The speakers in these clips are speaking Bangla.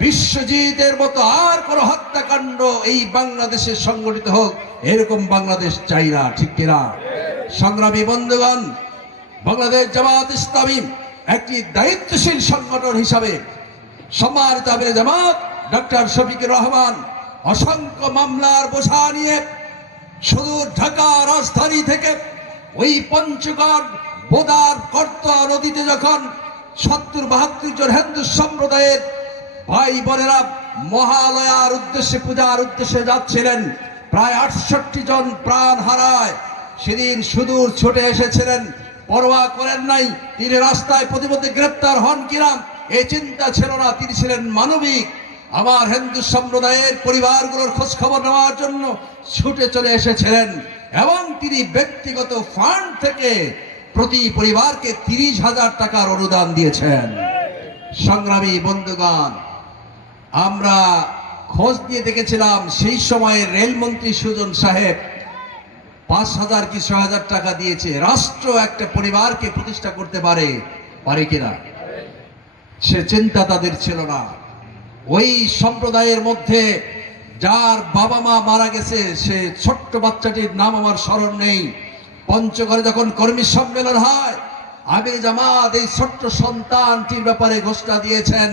বিশ্বজিতের মতো আর কোন হত্যাকাণ্ড এই বাংলাদেশে সংগঠিত হোক, এরকম বাংলাদেশ চাই না, ঠিক কিনা? সংগ্রামী বন্ধুগণ, বাংলাদেশ জামাত ইসলামী একটি দায়িত্বশীল সংগঠন হিসাবে সম্মানিত আমির জামাত, ডক্টর শফিকুর রহমান, অসংখ্য মামলার বোঝা নিয়ে সুদূর ঢাকা রাজধানী থেকে ওই পঞ্চগড় বোদার কর্তা নদীতে যখন সত্তর বাহাত্তর জন হিন্দু সম্প্রদায়ের ভাই বোনেরা, মহালয়ার উদ্দেশ্যে, পূজার উদ্দেশ্যে যাচ্ছিলেন। প্রায় আটষট্টি জন প্রাণ হারায়। সেদিন সুদূর ছুটে এসেছিলেন। পরোয়া করেন নাই। তিনি রাস্তায় প্রতিমধ্যে গ্রেপ্তার হন কিনা এই চিন্তা ছিল না। তিনি ছিলেন মানবিক। আমার হিন্দু সম্প্রদায়ের পরিবারগুলোর খোঁজ খবর নেওয়ার জন্য ছুটে চলে এসেছিলেন। এবং তিনি ব্যক্তিগত ফান্ড থেকে প্রতি পরিবারকে তিরিশ হাজার টাকার অনুদান দিয়েছেন। সংগ্রামী বন্ধুগণ আমরা খোঁজ দিয়ে দেখেছিলাম সেই সময়ে রেলমন্ত্রী সুজন সাহেব পাঁচ হাজার কি ছয় হাজার টাকা দিয়েছে। রাষ্ট্র একটা পরিবারকে প্রতিষ্ঠা করতে পারে পারে কিনা? সে চিন্তা তাদের ছিল না। ওই সম্প্রদায়ের মধ্যে যার বাবা মা মারা গেছে, সে ছোট্ট বাচ্চাটির নাম আমার স্মরণ নেই। পঞ্চগড়ে যখন কর্মী সম্মেলন হয় আমির জামাত এই ছোট্ট সন্তানটির ব্যাপারে ঘোষণা দিয়েছেন।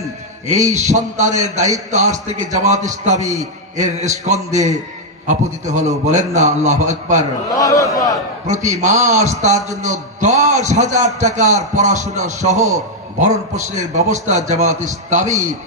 এই সন্তানের দায়িত্ব আজ থেকে জামাত ইসলামী এর স্কন্দে আপতিত হলো। বলেন না আল্লাহ একবার প্রতি মাস তার জন্য দশ হাজার টাকার পড়াশোনা সহ ভরণ পোষণের ব্যবস্থা জামাত ইসলামী